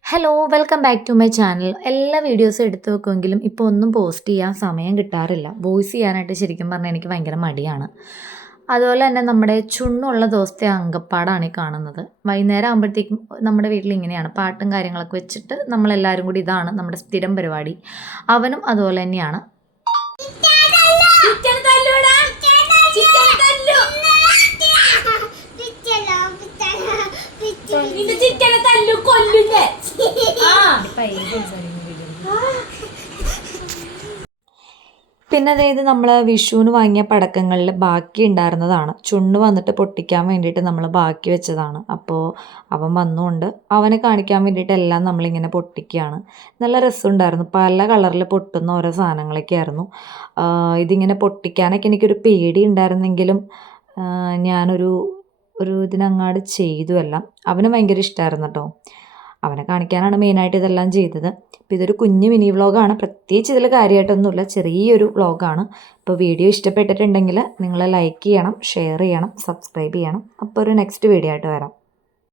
Hello welcome back to my channel. എല്ലാ വീഡിയോസും എടുത്തു വെക്കുമെങ്കിലും ഇപ്പോൾ ഒന്നും പോസ്റ്റ് ചെയ്യാൻ സമയം കിട്ടാറില്ല. വോയിസ് ചെയ്യാനായിട്ട് ശരിക്കും പറഞ്ഞാൽ എനിക്ക് ഭയങ്കര മടിയാണ്. അതുപോലെ തന്നെ നമ്മുടെ ചുണ്ണുള്ള ദിവസത്തെ അങ്കപ്പാടാണ് ഈ കാണുന്നത്. വൈകുന്നേരം ആകുമ്പോഴത്തേക്കും നമ്മുടെ വീട്ടിൽ ഇങ്ങനെയാണ് പാട്ടും കാര്യങ്ങളൊക്കെ വെച്ചിട്ട് നമ്മളെല്ലാവരും കൂടി ഇതാണ് നമ്മുടെ സ്ഥിരം പരിപാടി. അവനും അതുപോലെ തന്നെയാണ്. പിന്നെ അതായത് നമ്മൾ വിഷുവിന് വാങ്ങിയ പടക്കങ്ങളിൽ ബാക്കി ഉണ്ടായിരുന്നതാണ്. ചുണ്ണ് വന്നിട്ട് പൊട്ടിക്കാൻ വേണ്ടിയിട്ട് നമ്മൾ ബാക്കി വെച്ചതാണ്. അപ്പോൾ അവൻ വന്നുകൊണ്ട് അവനെ കാണിക്കാൻ വേണ്ടിയിട്ട് എല്ലാം നമ്മളിങ്ങനെ പൊട്ടിക്കുകയാണ്. നല്ല രസമുണ്ടായിരുന്നു. പല കളറിൽ പൊട്ടുന്ന ഓരോ സാധനങ്ങളൊക്കെ ആയിരുന്നു. ഇതിങ്ങനെ പൊട്ടിക്കാനൊക്കെ എനിക്കൊരു പേടി ഉണ്ടായിരുന്നെങ്കിലും ഞാനൊരു ഇതിനങ്ങാട് ചെയ്തു എല്ലാം. അവന് ഭയങ്കര ഇഷ്ടമായിരുന്നു കേട്ടോ. അവനെ കാണിക്കാനാണ് മെയിനായിട്ട് ഇതെല്ലാം ചെയ്തത്. അപ്പോൾ ഇതൊരു കുഞ്ഞു മിനി വ്ളോഗാണ്. പ്രത്യേകിച്ച് ഇതിൽ കാര്യമായിട്ടൊന്നുമില്ല, ചെറിയൊരു വ്ളോഗാണ്. അപ്പോൾ വീഡിയോ ഇഷ്ടപ്പെട്ടിട്ടുണ്ടെങ്കിൽ നിങ്ങൾ ലൈക്ക് ചെയ്യണം, ഷെയർ ചെയ്യണം, സബ്സ്ക്രൈബ് ചെയ്യണം. അപ്പോൾ ഒരു നെക്സ്റ്റ് വീഡിയോ ആയിട്ട് വരാം.